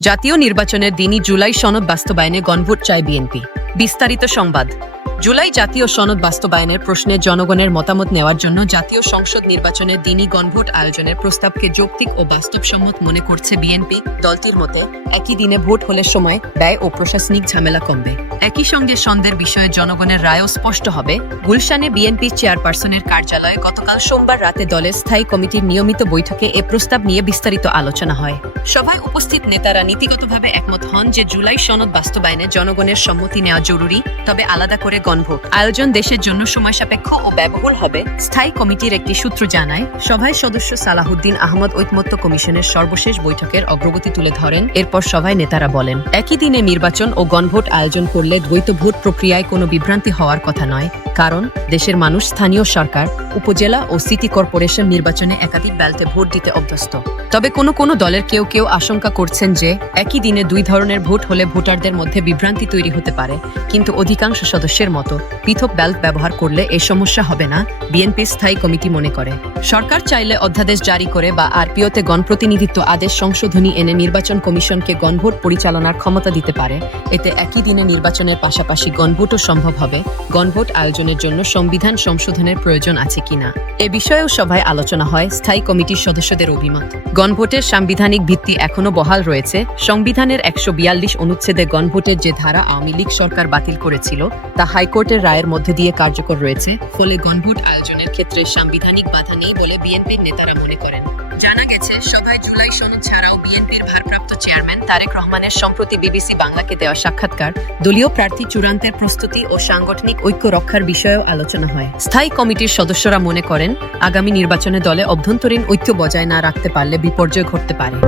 জাতীয় নির্বাচনের দিনই জুলাই সনদ বাস্তবায়নে গণভোট চায় বিএনপি। বিস্তারিত সংবাদ। জুলাই জাতীয় সনদ বাস্তবায়নের প্রশ্নে জনগণের মতামত নেওয়ার জন্য জাতীয় সংসদ নির্বাচনের দিনই গণভোট আয়োজনের প্রস্তাবকে যৌক্তিক ও বাস্তবসম্মত মনে করছে বিএনপি। দলটির মতো, একই দিনে ভোট হলে সময় ব্যয় ও প্রশাসনিক ঝামেলা কমবে। একই সঙ্গে সন্দের বিষয়ে জনগণের রায়ও স্পষ্ট হবে। গুলশানে বিএনপি চেয়ারপারসনের কার্যালয়ে গতকাল সোমবার রাতে দলের স্থায়ী কমিটির নিয়মিত বৈঠকে এ প্রস্তাব নিয়ে বিস্তারিত আলোচনা হয়। সভায় উপস্থিত নেতারা নীতিগতভাবে একমত হন যে জুলাই সনদ বাস্তবায়নে জনগণের সম্মতি নেওয়া জরুরি, তবে আলাদা করে গণভোট। আয়োজন দেশের জন্য সময় সাপেক্ষ ও ব্যয়বহুল হবে, স্থায়ী কমিটির একটি সূত্র জানায়। সভায় সদস্য সালাহুদ্দিন আহমদ ঐকমত্য কমিশনের সর্বশেষ বৈঠকের অগ্রগতি তুলে ধরেন, এরপর সভায় নেতারা বলেন, একই দিনে নির্বাচন ও গণভোট আয়োজন করলে দ্বৈত ভোট প্রক্রিয়ায় কোনো বিভ্রান্তি হওয়ার কথা নয়, কারণ দেশের মানুষ স্থানীয় সরকার, উপজেলা ও সিটি কর্পোরেশন নির্বাচনে একাধিক ব্যালটে ভোট দিতে অভ্যস্ত। তবে কোনো কোনো দলের কেউ কেউ আশঙ্কা করছেন যে একই দিনে দুই ধরনের ভোট হলে ভোটারদের মধ্যে বিভ্রান্তি তৈরি হতে পারে, কিন্তু অধিকাংশ সদস্যের মতো পৃথক ব্যালট ব্যবহার করলে এ সমস্যা হবে না বিএনপির স্থায়ী কমিটি মনে করে। সরকার চাইলে অধ্যাদেশ জারি করে বা আরপিওতে গণপ্রতিনিধিত্ব আদেশ সংশোধনী এনে নির্বাচন কমিশনকে গণভোট পরিচালনার ক্ষমতা দিতে পারে, এতে একই দিনে নির্বাচনের পাশাপাশি গণভোটও সম্ভব হবে। গণভোট আয়োজনের জন্য সংবিধান সংশোধনের প্রয়োজন আছে কিনা? এ বিষয়েও সভায় আলোচনা হয়, স্থায়ী কমিটির সদস্যদের অভিমত। গণভোটের সাংবিধানিক ভিত্তি এখনও বহাল রয়েছে। সংবিধানের একশো বিয়াল্লিশ অনুচ্ছেদে গণভোটের যে ধারা আওয়ামী লীগ সরকার বাতিল করেছিল, তা হাইকোর্টের রায়ের মধ্যে দিয়ে কার্যকর রয়েছে। ফলে গণভোট আয়োজনের ক্ষেত্রে সাংবিধানিক বাধা নেই বলে বিএনপির নেতারা মনে করেন। গেছে সভায় জুলাই সনদ ছাড়াও বিএনপির ভারপ্রাপ্ত চেয়ারম্যান তারেক রহমানের সম্প্রতি বিবিসি বাংলাকে দেওয়া সাক্ষাৎকার, দলীয় প্রার্থী চূড়ান্তের প্রস্তুতি ও সাংগঠনিক ঐক্য রক্ষার বিষয়েও আলোচনা হয়। স্থায়ী কমিটির সদস্যরা মনে করেন, আগামী নির্বাচনে দলে অভ্যন্তরীণ ঐক্য বজায় না রাখতে পারলে বিপর্যয় ঘটতে পারে।